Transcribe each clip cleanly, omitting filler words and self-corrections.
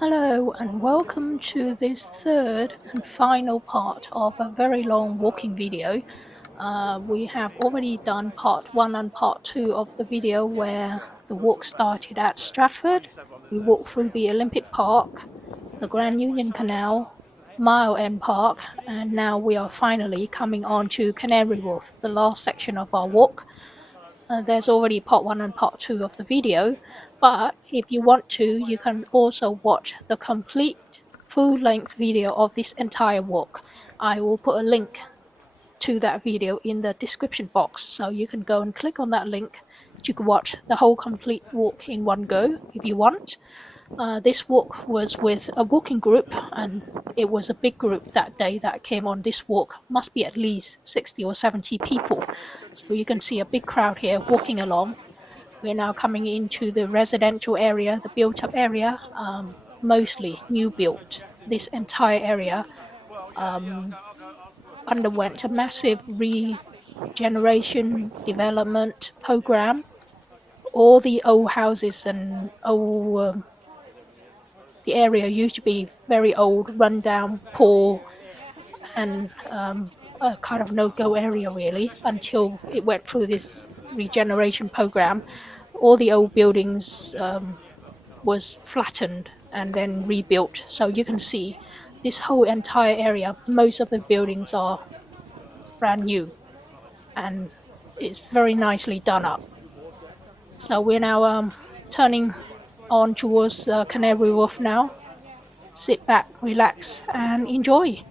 Hello and welcome to this third and final part of a very long walking video. We have already done part 1 and part 2 of the video where the walk started at Stratford. We walked through the Olympic Park, the Grand Union Canal, Mile End Park, and now we are finally coming on to Canary Wharf, the last section of our walk. There's already part 1 and part 2 of the video, but if you want to, you can also watch the complete full-length video of this entire walk. I will put a link to that video in the description box, so you can go and click on that link. You can watch the whole complete walk in one go if you want. This walk was with a walking group, and it was a big group that day that came on this walk. Must be at least 60 or 70 people. So you can see a big crowd here walking along. We're now coming into the residential area, the built-up area, mostly new built. This entire area underwent a massive regeneration development program. All the old houses and old the area used to be very old, run-down, poor, and a kind of no-go area really, until it went through this regeneration program. All the old buildings was flattened and then rebuilt. So you can see this whole entire area, most of the buildings are brand new, and it's very nicely done up. So we're now turning on towards Canary Wharf now. Sit back, relax, and enjoy.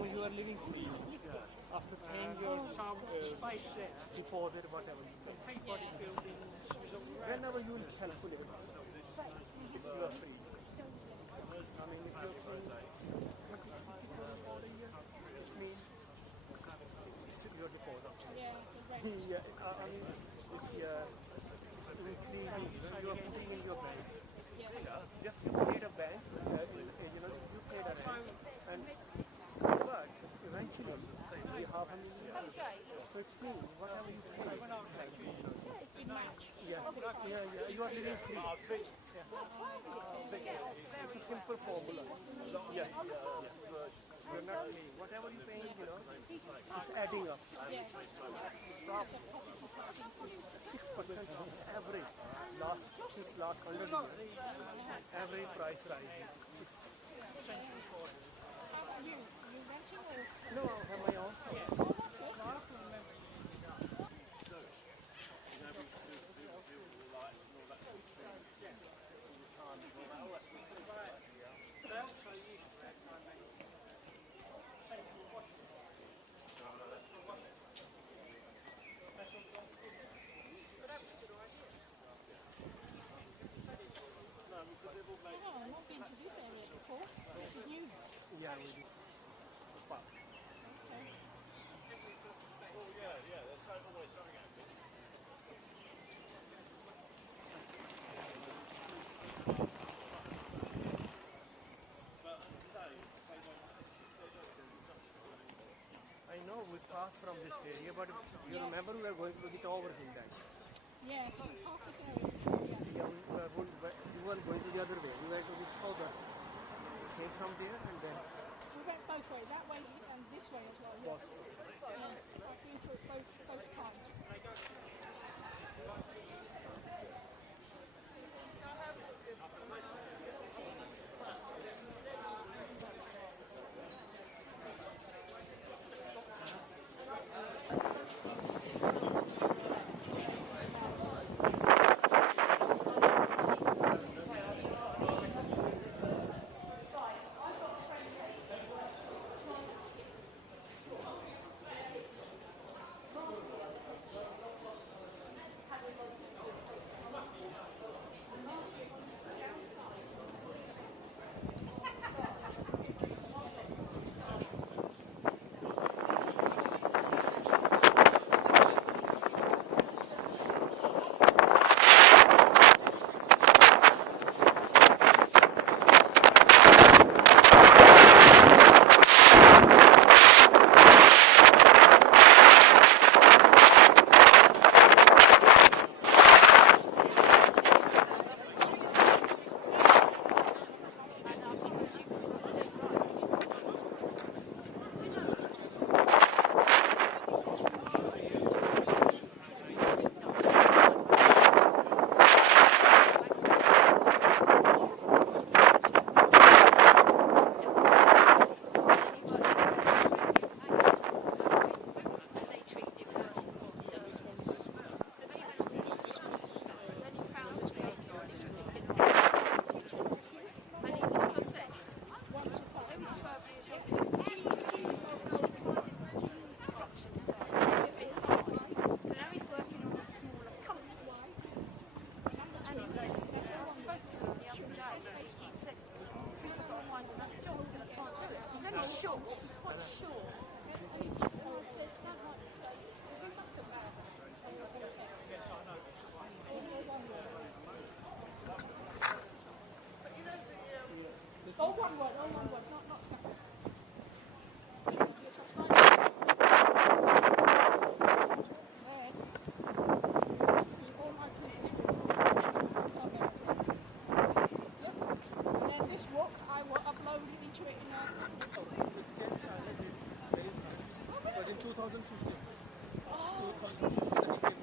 You are living free after paying your deposit, whatever. Whenever you will helpful, you are free. I mean, if you're paying it means it's your deposit. Yeah, I mean, it's increasing. You are putting in your bank. Just you paid a bank, you paid a rent, and but eventually you have a million. So it's free. Whatever you pay. Yeah, you are living free. It's a simple formula. Yeah. You're not paying. Whatever you pay, it's adding up. Stop. 6% is average. Since last 100 years, average price rises. No, I have my own house. I've not been to this area before. This is new. Yeah, we do. I know we passed from this area, but you remember we were going to the tower hill then. Yeah, so we passed this area before, yes. Yeah, you were going to the other way. We went to this other. Came from there and then. We went both ways, that way and this way as well. Yeah. I've been through it both times. All one word, not separate. See all my previous videos on there as well. Yep. And then this walk I will upload into it in a... But in 2015. Oh, 2015.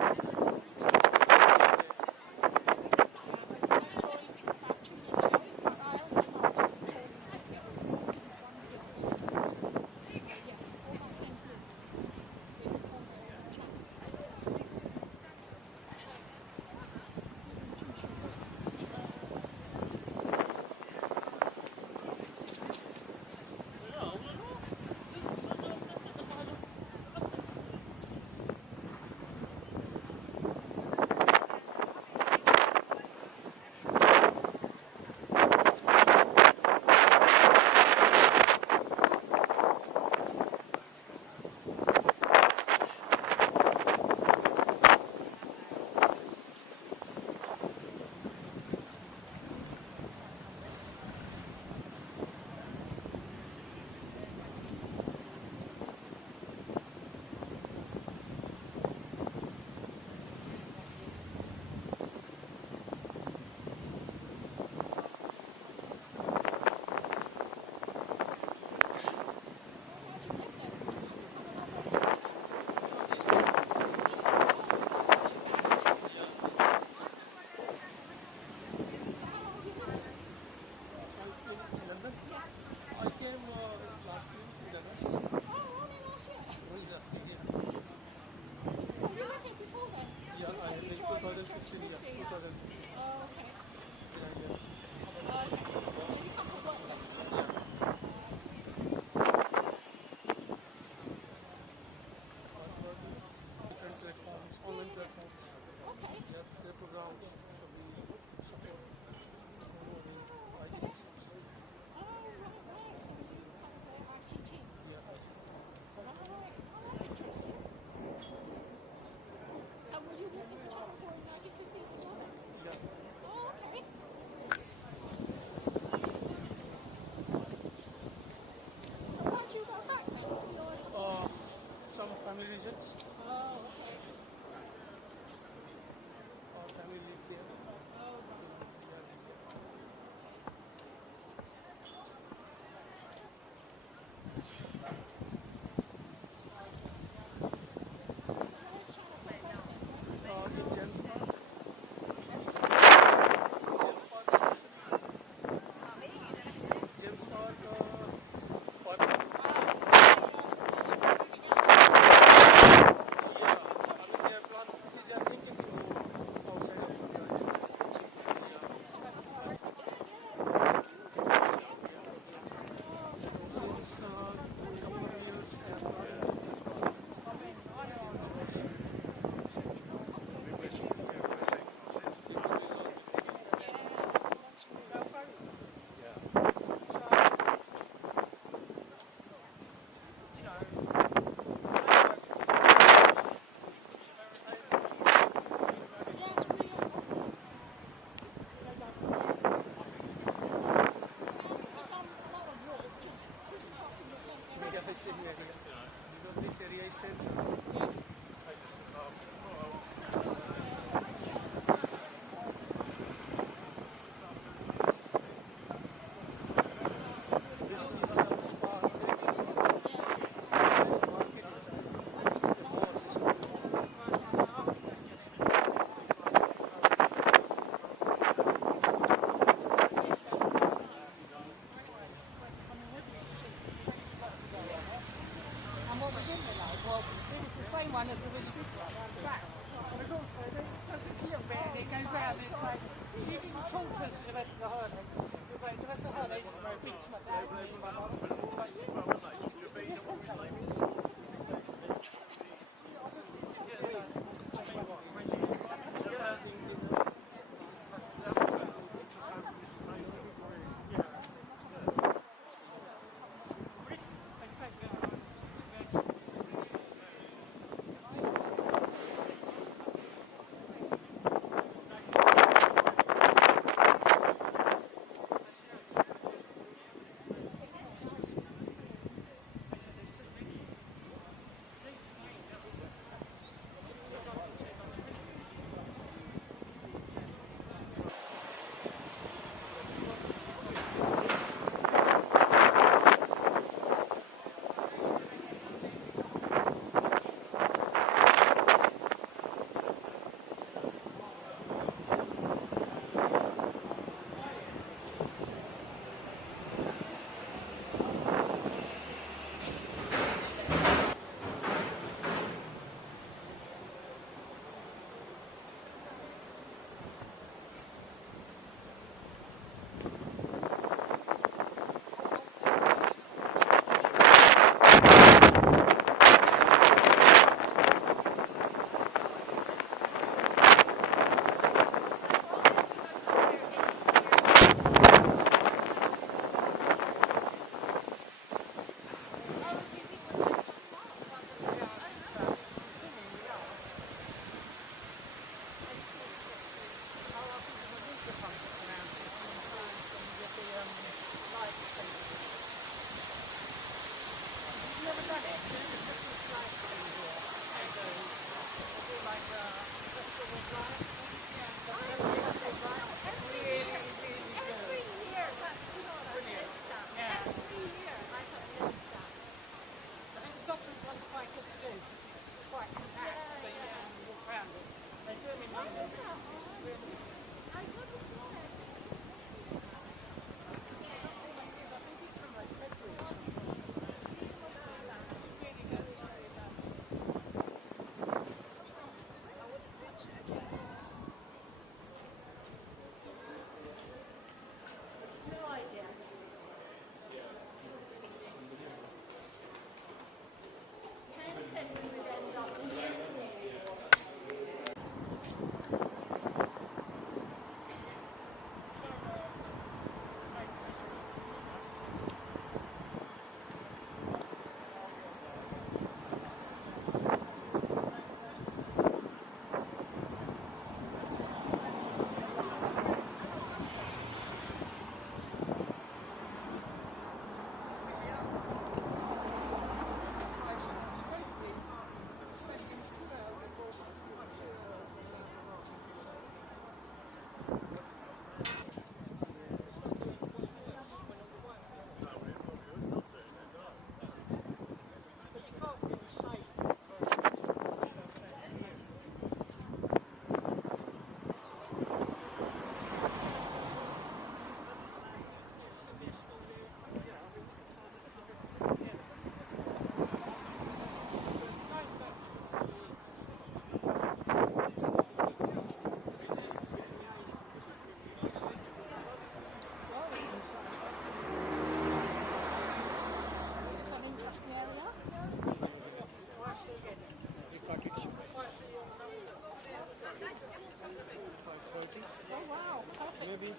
Maybe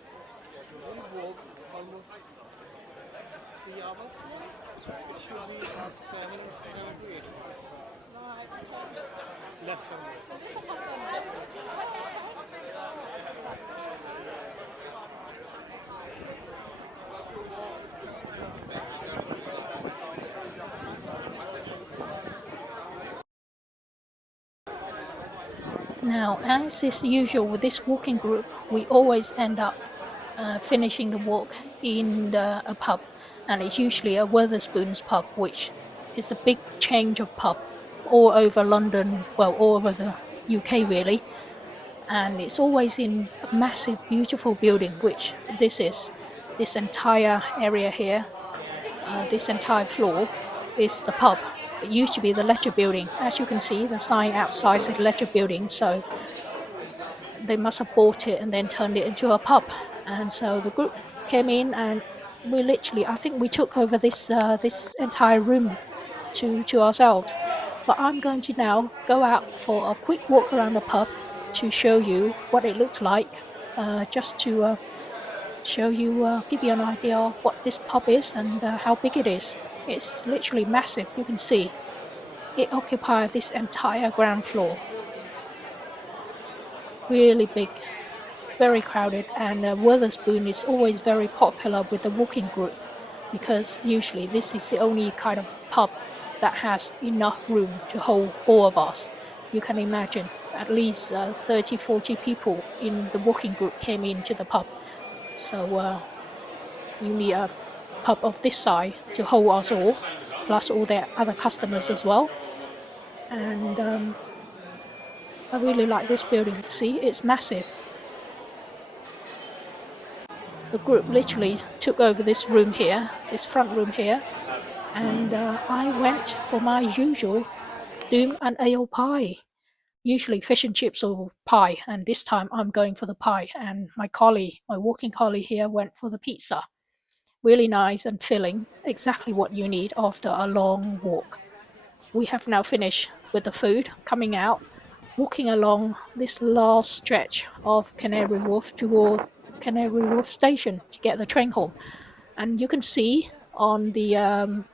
we'll walk almost 3 hours. It should be about 7 to 8. Less than that. Now, as is usual with this walking group, we always end up finishing the walk in a pub, and it's usually a Wetherspoons pub, which is a big change of pub all over London, well, all over the UK really, and it's always in a massive, beautiful building, which this is. This entire area here, this entire floor, is the pub. It used to be the lecture building. As you can see, the sign outside said lecture building, so they must have bought it and then turned it into a pub. And so the group came in, and we literally, I think we took over this entire room to ourselves. But I'm going to now go out for a quick walk around the pub to show you what it looks like, just to show you, give you an idea of what this pub is and how big it is. It's literally massive. You can see it occupies this entire ground floor. Really big, very crowded, and Wetherspoon is always very popular with the walking group, because usually this is the only kind of pub that has enough room to hold all of us. You can imagine at least 30-40 people in the walking group came into the pub. So you need a pub of this size to hold us all, plus all their other customers as well. And I really like this building. See, it's massive. The group literally took over this room here, this front room here, and I went for my usual doom and ale pie. Usually fish and chips or pie, and this time I'm going for the pie, and my walking collie here went for the pizza. Really nice and filling, exactly what you need after a long walk. We have now finished with the food, coming out, walking along this last stretch of Canary Wharf towards Canary Wharf station to get the train home. And you can see on the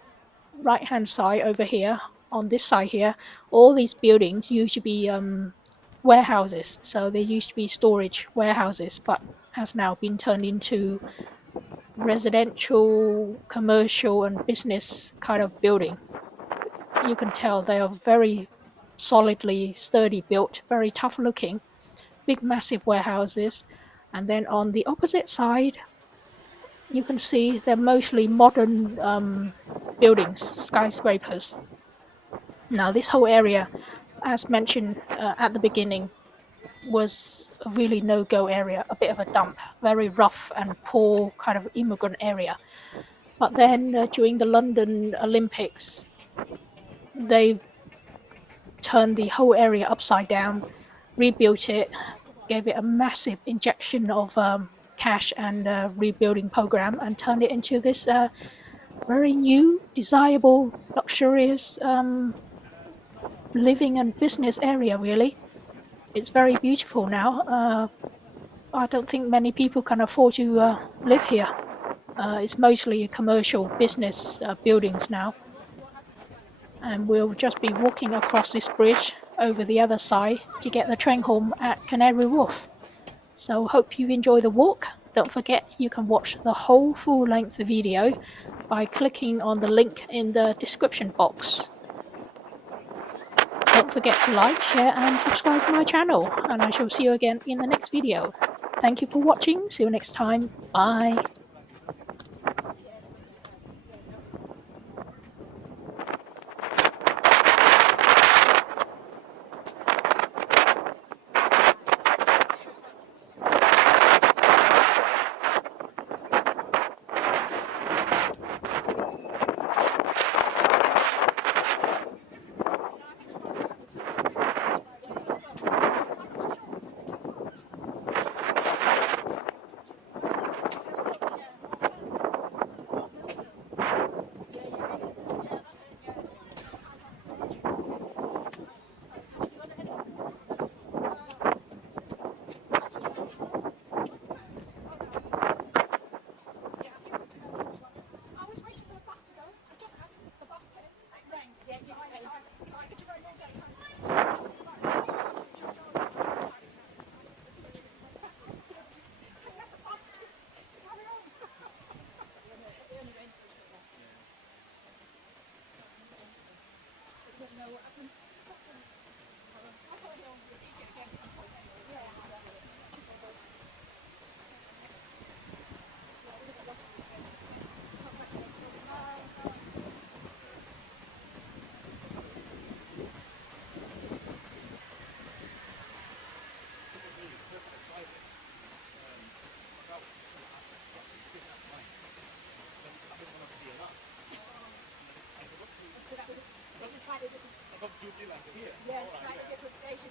right hand side over here, on this side here, all these buildings used to be warehouses. So they used to be storage warehouses, but has now been turned into residential, commercial and business kind of building. You can tell they are very solidly sturdy built, very tough looking, big massive warehouses, and then on the opposite side you can see they're mostly modern buildings, skyscrapers. Now this whole area, as mentioned at the beginning, was a really no-go area, a bit of a dump, very rough and poor kind of immigrant area. But then during the London Olympics, they turned the whole area upside down, rebuilt it, gave it a massive injection of cash and rebuilding program, and turned it into this very new, desirable, luxurious living and business area. Really, it's very beautiful now. I don't think many people can afford to live here. It's mostly commercial business buildings now. And we'll just be walking across this bridge over the other side to get the train home at Canary Wharf. So hope you enjoy the walk. Don't forget you can watch the whole full-length video by clicking on the link in the description box. Don't forget to like, share and subscribe to my channel, and I shall see you again in the next video. Thank you for watching. See you next time. Bye. Yeah, trying to get to a station.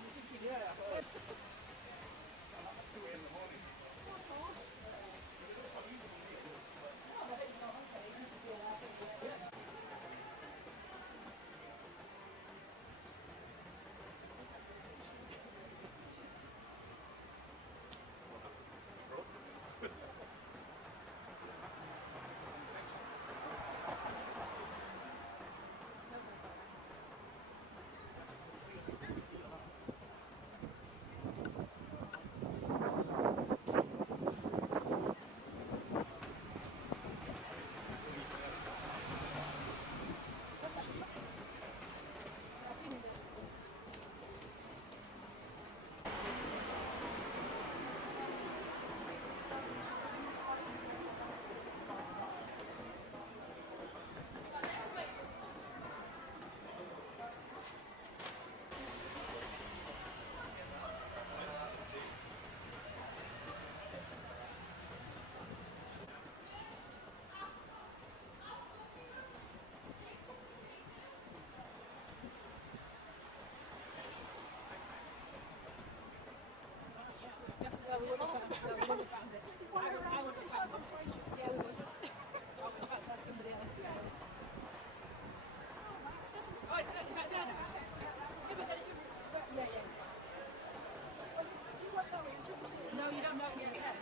No, you don't know it yet.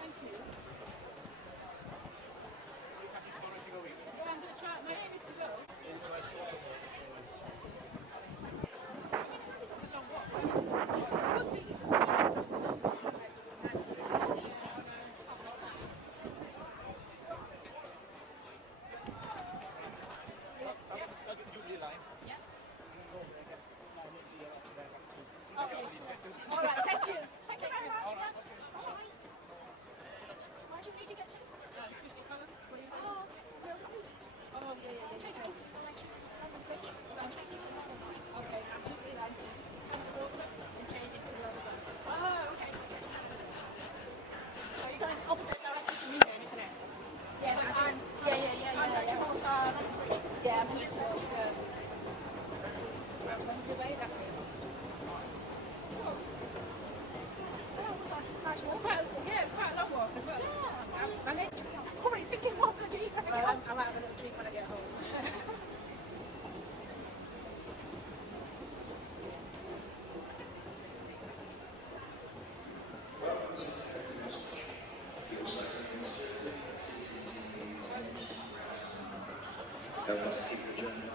Thank you. Yeah, I'm going to try. My aim is to go. It's a long walk. I might have a little treat when I get home. Help us keep the journey.